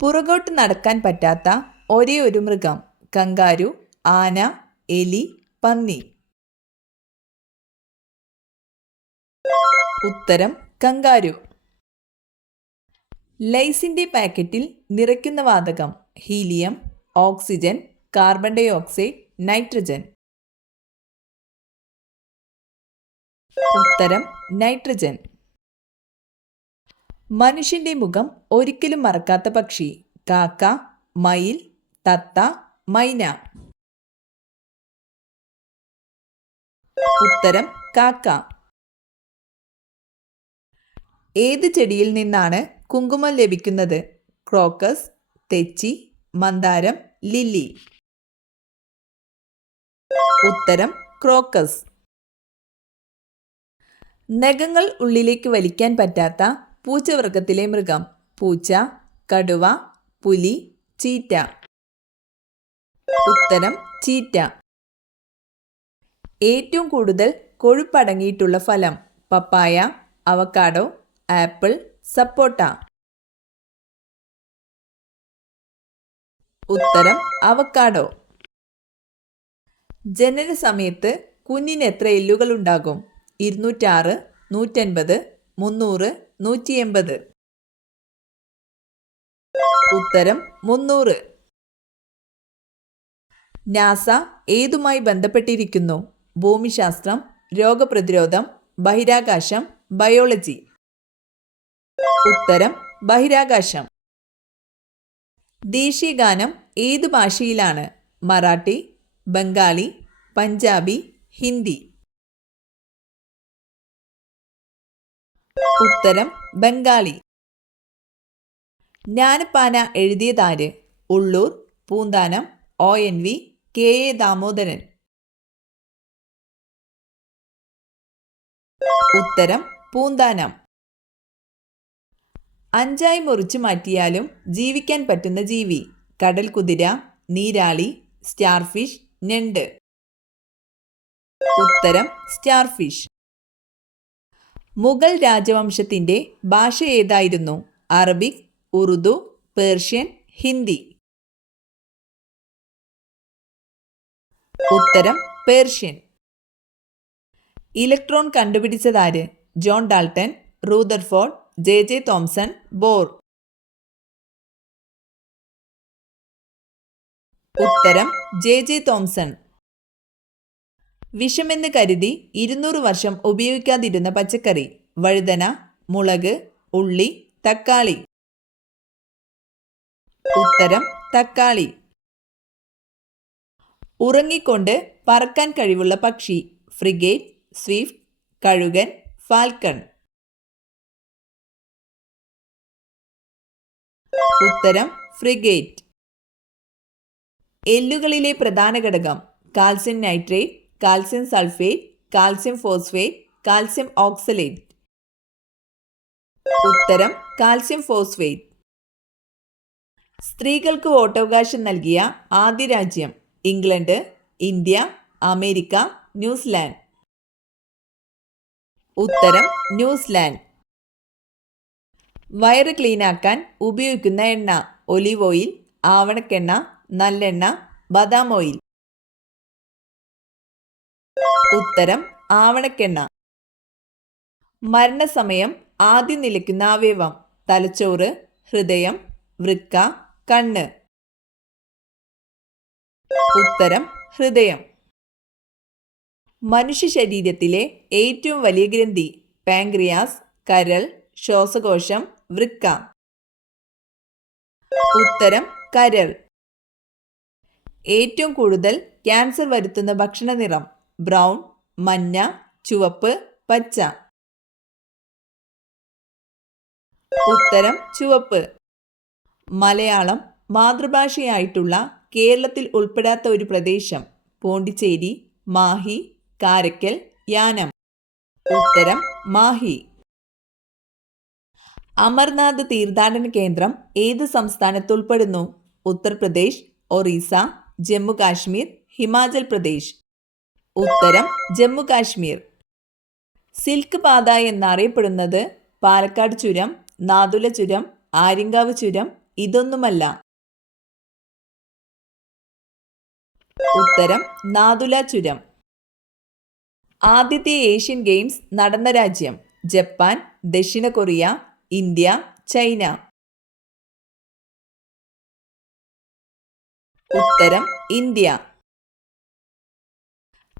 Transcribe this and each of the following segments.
പുറകോട്ട് നടക്കാൻ പറ്റാത്ത ഒരേ ഒരു മൃഗം. കങ്കാരു, ആന, എലി, പന്നി. ഉത്തരം കങ്കാരു. ലൈസിന്റെ പാക്കറ്റിൽ നിറയ്ക്കുന്ന വാതകം. Helium, oxygen, carbon dioxide, nitrogen. ഉത്തരം നൈട്രജൻ. മനുഷ്യന്റെ മുഖം ഒരിക്കലും മറക്കാത്ത പക്ഷി. കാക്ക, മയിൽ, തത്ത, മൈന. ഉത്തരം കാക്ക. ഏത് ചെടിയിൽ നിന്നാണ് കുങ്കുമം ലഭിക്കുന്നത്? ക്രോക്കസ്, തെച്ചി, മന്ദാരം, ലില്ലി. ഉത്തരം ക്രോക്കസ്. നഖങ്ങൾ ഉള്ളിലേക്ക് വലിക്കാൻ പറ്റാത്ത പൂച്ചവർഗത്തിലെ മൃഗം. പൂച്ച, കടുവ, പുലി, ചീറ്റ. ഉത്തരം ചീറ്റ. ഏറ്റവും കൂടുതൽ കൊഴുപ്പടങ്ങിയിട്ടുള്ള ഫലം. പപ്പായ, അവക്കാഡോ, ആപ്പിൾ, സപ്പോട്ട. ഉത്തരം അവക്കാഡോ. ജനന സമയത്ത് കുഞ്ഞിന് എത്ര എല്ലുകൾ ഉണ്ടാകും? 206, 150, 300, 180. ഉത്തരം 300. നാസ ഏതുമായി ബന്ധപ്പെട്ടിരിക്കുന്നു? ഭൂമിശാസ്ത്രം, രോഗപ്രതിരോധം, ബഹിരാകാശം, ബയോളജി. ഉത്തരം ബഹിരാകാശം. ദേശീയ ഗാനം ഏതു ഭാഷയിലാണ്? മറാഠി, ബംഗാളി, പഞ്ചാബി, ഹിന്ദി. ഉത്തരം ബംഗാളി. ജ്ഞാനപ്പാന എഴുതിയതാര്? Ulloor, Poonthanam, ONV, KA Damodaran. ഉത്തരം പൂന്താനം. അഞ്ചായി മുറിച്ചു മാറ്റിയാലും ജീവിക്കാൻ പറ്റുന്ന ജീവി. കടൽ കുതിര, നീരാളി, സ്റ്റാർഫിഷ്, ഞണ്ട്. ഉത്തരം സ്റ്റാർഫിഷ്. മുഗൾ രാജവംശത്തിന്റെ ഭാഷ ഏതായിരുന്നു? Arabic, Urdu, Persian, Hindi. ഉത്തരം പേർഷ്യൻ. ഇലക്ട്രോൺ കണ്ടുപിടിച്ചതാര്? John Dalton, Rutherford, JJ Thomson, Bohr. ഉത്തരം JJ തോംസൺ. വിഷമെന്ന് കരുതി 200 വർഷം ഉപയോഗിക്കാതിരുന്ന പച്ചക്കറി. വഴുതന, മുളക്, ഉള്ളി, തക്കാളി. ഉത്തരം തക്കാളി. ഉറങ്ങിക്കൊണ്ട് പറക്കാൻ കഴിവുള്ള പക്ഷി. ഫ്രിഗേറ്റ്, സ്വിഫ്റ്റ്, കഴുകൻ, ഫാൽക്കൺ. ഉത്തരം ഫ്രിഗേറ്റ്. എല്ലുകളിലെ പ്രധാന ഘടകം. Calcium nitrate, calcium sulphate, calcium phosphate, calcium oxalate. ഉത്തരം കാൽസ്യം ഫോസ്ഫേറ്റ്. സ്ത്രീകൾക്ക് വോട്ടവകാശം നൽകിയ ആദ്യ രാജ്യം. England, India, America, New Zealand. ഉത്തരം ന്യൂസിലാൻഡ്. വയറ് ക്ലീനാക്കാൻ ഉപയോഗിക്കുന്ന എണ്ണ. ഒലീവ് ഓയിൽ, ആവണക്കെണ്ണ, നല്ലെണ്ണ, ബദാം ഓയിൽ. ഉത്തരം ആവണക്കെണ്ണ. മരണസമയം ആദ്യം നിലയ്ക്കുന്ന അവയവം. തലച്ചോറ്, ഹൃദയം, വൃക്ക, കണ്ണ്. ഉത്തരം ഹൃദയം. മനുഷ്യ ശരീരത്തിലെ ഏറ്റവും വലിയ ഗ്രന്ഥി. പാൻക്രിയാസ്, കരൾ, ശ്വാസകോശം, വൃക്ക. ഉത്തരം കരൾ. ഏറ്റവും കൂടുതൽ ക്യാൻസർ വരുത്തുന്ന ഭക്ഷണ നിറം. ബ്രൗൺ, മഞ്ഞ, ചുവപ്പ്, പച്ച. ഉത്തരം ചുവപ്പ്. മലയാളം മാതൃഭാഷയായിട്ടുള്ള കേരളത്തിൽ ഉൾപ്പെടാത്ത ഒരു പ്രദേശം. പോണ്ടിച്ചേരി, മാഹി, കാരയ്ക്കൽ, യാനം. ഉത്തരം മാഹി. അമർനാഥ് തീർത്ഥാടന കേന്ദ്രം ഏത് സംസ്ഥാനത്ത് ഉൾപ്പെടുന്നു? ഉത്തർപ്രദേശ്, ഒറീസ, ജമ്മു കാശ്മീർ, ഹിമാചൽ പ്രദേശ്. ഉത്തരം ജമ്മു കാശ്മീർ. സിൽക്ക് പാത എന്നറിയപ്പെടുന്നത് പാലക്കാട് ചുരം, നാദുല ചുരം, ആര്യങ്കാവ് ചുരം, ഇതൊന്നുമല്ല. ഉത്തരം നാഥുല ചുരം. ആദ്യത്തെ ഏഷ്യൻ ഗെയിംസ് നടന്ന രാജ്യം? ജപ്പാൻ, ദക്ഷിണ കൊറിയ, ഇന്ത്യ, ചൈന. ഉത്തരം ഇന്ത്യ.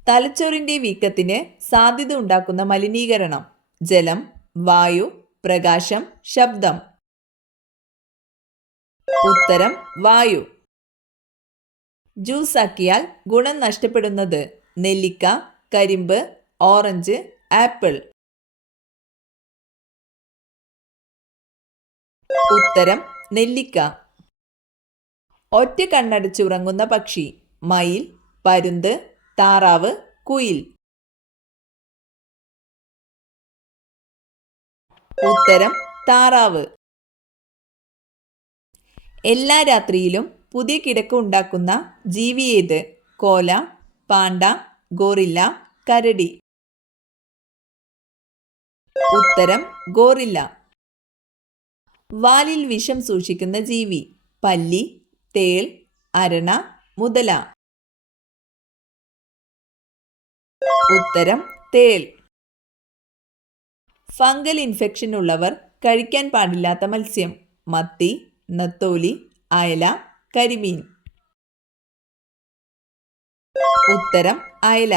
തലച്ചോറിന്റെ വീക്കത്തിന് സാധ്യത ഉണ്ടാക്കുന്ന മലിനീകരണം? ജലം, വായു, പ്രകാശം, ശബ്ദം. ഉത്തരം വായു. ജ്യൂസ് ആക്കിയാൽ ഗുണം നഷ്ടപ്പെടുന്നത്? നെല്ലിക്ക, കരിമ്പ്, ഓറഞ്ച്, ആപ്പിൾ. ഉത്തരം നെല്ലിക്ക. ഒറ്റ കണ്ണടച്ചുറങ്ങുന്ന പക്ഷി? മയിൽ, പരുന്ത്, താറാവ്, കുയിൽ. ഉത്തരം താറാവ്. എല്ലാ രാത്രിയിലും പുതിയ കിടക്ക ഉണ്ടാക്കുന്ന ജീവി ഏത്? കോല, പാണ്ട, ഗോറില്ല, കരടി. ഉത്തരം ഗോറില്ല. വാലിൽ വിഷം സൂക്ഷിക്കുന്ന ജീവി? പല്ലി, തേൾ, അരണ, മുതല. ഉത്തരം തേൾ. ഫംഗൽ ഇൻഫെക്ഷൻ ഉള്ളവർ കഴിക്കാൻ പാടില്ലാത്ത മത്സ്യം? മത്തി, നത്തോലി, അയല, കരിമീൻ. ഉത്തരം അയല.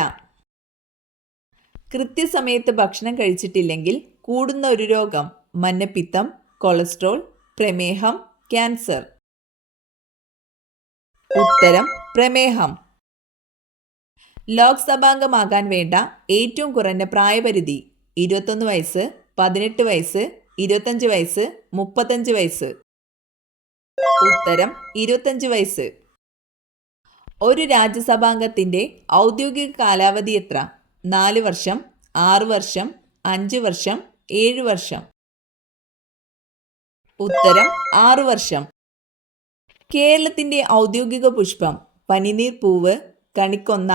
കൃത്യസമയത്ത് ഭക്ഷണം കഴിച്ചിട്ടില്ലെങ്കിൽ കൂടുന്ന ഒരു രോഗം? മഞ്ഞപ്പിത്തം, കൊളസ്ട്രോൾ, പ്രമേഹം, ക്യാൻസർ. ഉത്തരം പ്രമേഹം. ലോക്സഭാംഗമാകാൻ വേണ്ട ഏറ്റവും കുറഞ്ഞ പ്രായപരിധി? 21 വയസ്സ്, 18 വയസ്സ്, 25 വയസ്സ്, 35 വയസ്സ്. ഉത്തരം 25 വയസ്സ്. ഒരു രാജ്യസഭാംഗത്തിന്റെ ഔദ്യോഗിക കാലാവധി എത്ര? 4 വർഷം, 6 വർഷം, 5 വർഷം, 7 വർഷം. ഉത്തരം 6 വർഷം. കേരളത്തിന്റെ ഔദ്യോഗിക പുഷ്പം? പനിനീർ പൂവ്, കണിക്കൊന്ന,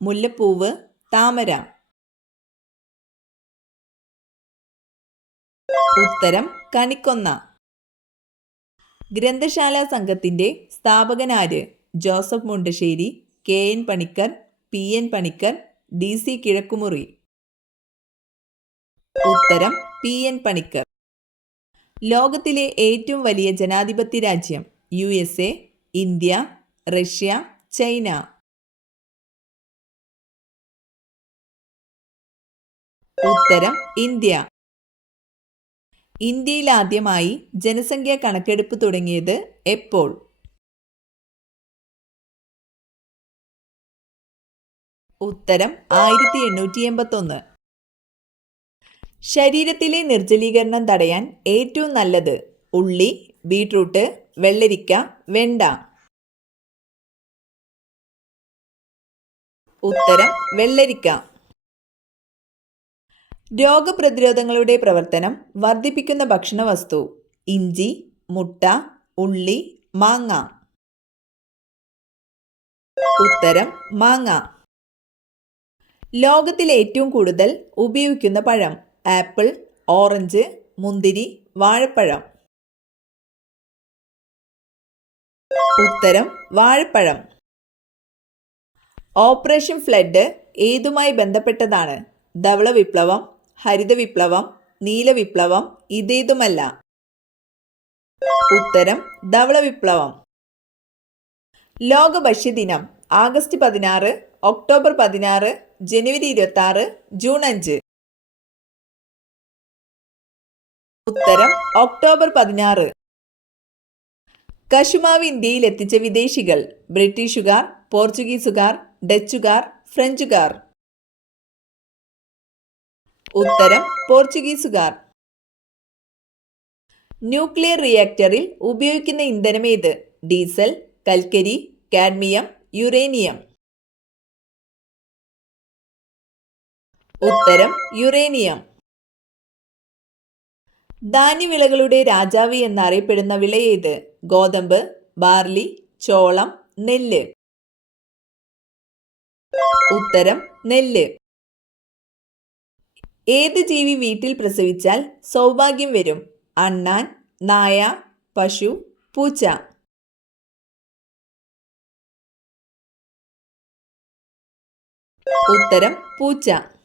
മുല്ലപ്പൂവ്, താമര. ഉത്തരം കണിക്കൊന്ന. ഗ്രന്ഥശാല സംഘത്തിന്റെ സ്ഥാപകനാര്? Joseph Mundassery, KN Panicker, PN Panicker, DC കിഴക്കുമുറി. ഉത്തരം PN പണിക്കർ. ലോകത്തിലെ ഏറ്റവും വലിയ ജനാധിപത്യ രാജ്യം? USA, India, Russia, China. ഉത്തരം ഇന്ത്യ. ഇന്ത്യയിൽ ആദ്യമായി ജനസംഖ്യാ കണക്കെടുപ്പ് തുടങ്ങിയത് എപ്പോൾ? ഉത്തരം 1881. ശരീരത്തിലെ നിർജ്ജലീകരണം തടയാൻ ഏറ്റവും നല്ലത്? ഉള്ളി, ബീട്രൂട്ട്, വെള്ളരിക്ക, വെണ്ട. ഉത്തരം വെള്ളരിക്ക. രോഗപ്രതിരോധങ്ങളുടെ പ്രവർത്തനം വർദ്ധിപ്പിക്കുന്ന ഭക്ഷണവസ്തു? ഇഞ്ചി, മുട്ട, ഉള്ളി, മാങ്ങ. ഉത്തരം മാങ്ങ. ലോകത്തിൽ ഏറ്റവും കൂടുതൽ ഉപയോഗിക്കുന്ന പഴം? ആപ്പിൾ, ഓറഞ്ച്, മുന്തിരി, വാഴപ്പഴം. ഉത്തരം വാഴപ്പഴം. ഓപ്പറേഷൻ ഫ്ലഡ് ഏതുമായി ബന്ധപ്പെട്ടതാണ്? ധവള വിപ്ലവം, ഹരിത വിപ്ലവം, നീല വിപ്ലവം, ഇതേതുമല്ല. ഉത്തരം ധവള വിപ്ലവം. ലോക ഭക്ഷ്യദിനം ആഗസ്റ്റ് 16, ഒക്ടോബർ 16, ജനുവരി 26, ജൂൺ 5. ഉത്തരം ഒക്ടോബർ 16. കശുമാവ് ഇന്ത്യയിൽ എത്തിച്ച വിദേശികൾ? ബ്രിട്ടീഷുകാർ, പോർച്ചുഗീസുകാർ, ഡച്ചുകാർ, ഫ്രഞ്ചുകാർ. ഉത്തരം പോർച്ചുഗീസുകാർ. ന്യൂക്ലിയർ റിയാക്ടറിൽ ഉപയോഗിക്കുന്ന ഇന്ധനം ഏത്? ഡീസൽ, കൽക്കരി, കാഡ്മിയം, യുറേനിയം. ഉത്തരം യുറേനിയം. ധാന്യവിളകളുടെ രാജാവ് എന്നറിയപ്പെടുന്ന വിള ഏത്? ഗോതമ്പ്, ബാർലി, ചോളം, നെല്ല്. ഉത്തരം നെല്ല്. ഏത് ജീവി വീട്ടിൽ പ്രസവിച്ചാൽ സൗഭാഗ്യം വരും? അണ്ണാൻ, നായ, പശു, പൂച്ച. ഉത്തരം പൂച്ച.